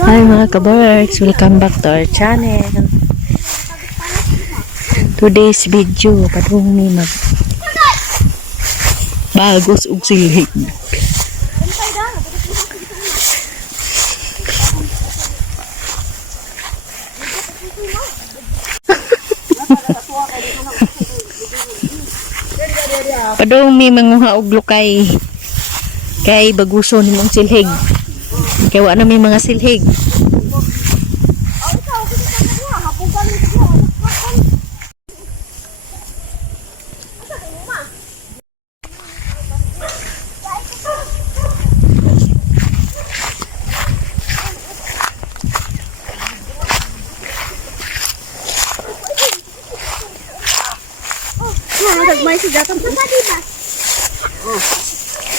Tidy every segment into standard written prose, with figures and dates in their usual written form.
Hi mga ka-birds, welcome back to our channel. Today's video, padung ni mag bagos ug silhig. Padung mi manguha og lukay kay baguson nimong silhig. Kaya wala na may mga silhig.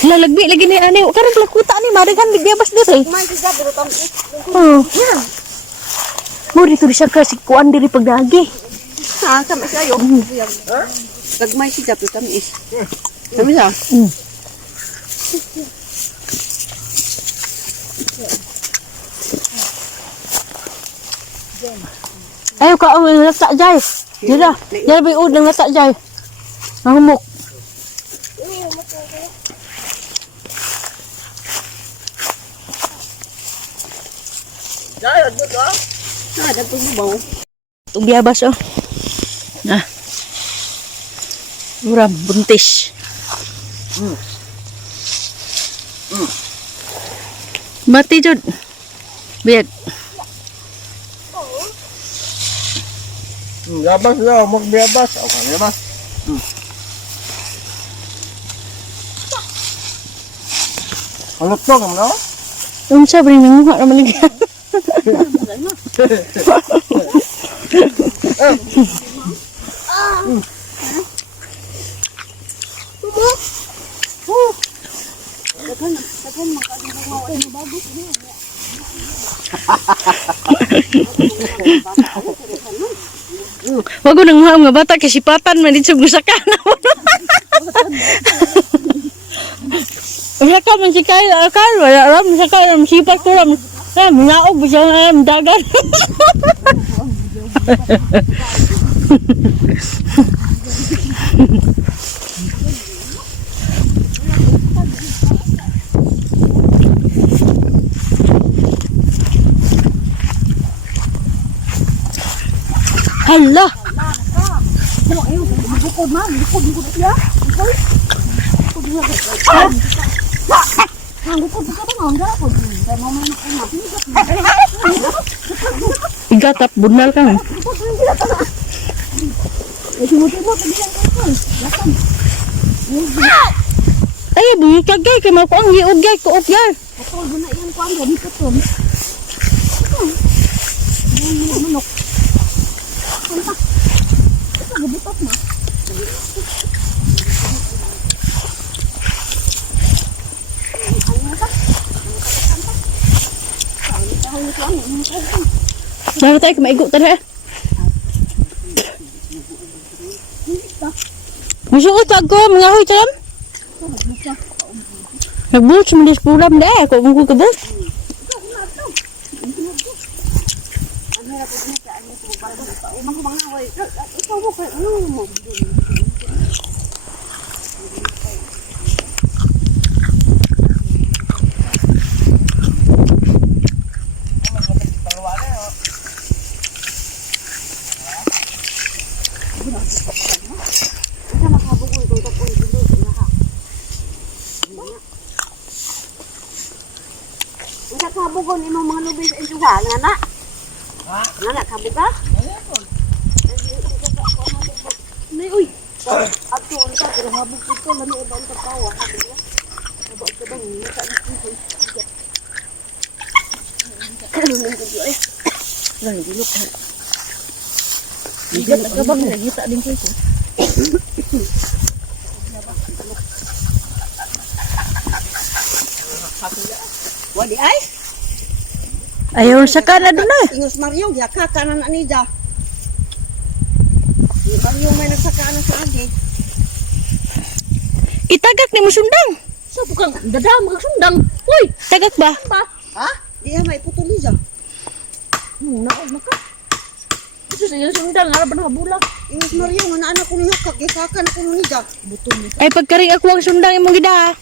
Lalagbi lagi ni ani karang lakuta ni marigan bigyabas diri. Oh. Mo dito di siya kasi kuan diri pagdagi. Ha, kami sayo. Lagmay si Jato tamis. Tamis ah. Ayo ka ang nasa jay. Dira. Dira bi ud nang nasa jay. Nahumok. Dahil dito ah. Ada pagbubaw. Itong biyabas oh. Ah. Muram, buntis. Mati jud. Biag. Biyabas daw, magbiyabas. Okay, biyabas. Alot to, kam no? Unsa bring nanguha ra maligyan. Wag ko nang mga bata kasi patan man dito sa kana. Mereka mencikai akal, wala ram sakay ram sipat ko ram. Naog bisa dagan. Hala. Igatap bunal kan. Ay, bunyi kagay kay mau ko ang giugay ko ugyan. Baru tayo kumaigo tara. Musuot ako mangahoy taram. Nagbuot sa mga puram deh kok mungku kebus. Kabugon imong mga lubi sa insuha, ngana? Ha? Ngana, kabuga? Nay, uy! Ato, ang sa, pero habog ito, lami iba ang tapawa, habog na. Habog ito bang, nasa ang kito. Kalungan ko diyo eh. Lang, gilok ha. Bigat, nagkabang nagita din ko ito. Wadi ay? Ayaw sa kana doon na. Ingos Mario, yaka kanan ani da. Mario may nagsaka na sa agi. Itagak ni mo sundang. So, bukang dadam, magsundang. Uy! Tagak ba? Ha? Di may putol niya. naon na ka. Ito sa iyong sundal, naraban na kabula. Ingat Mario, nga anak ko niya, kagisakan ako niya. Buto ni. Ay pagkari ako ang sundang imong gida.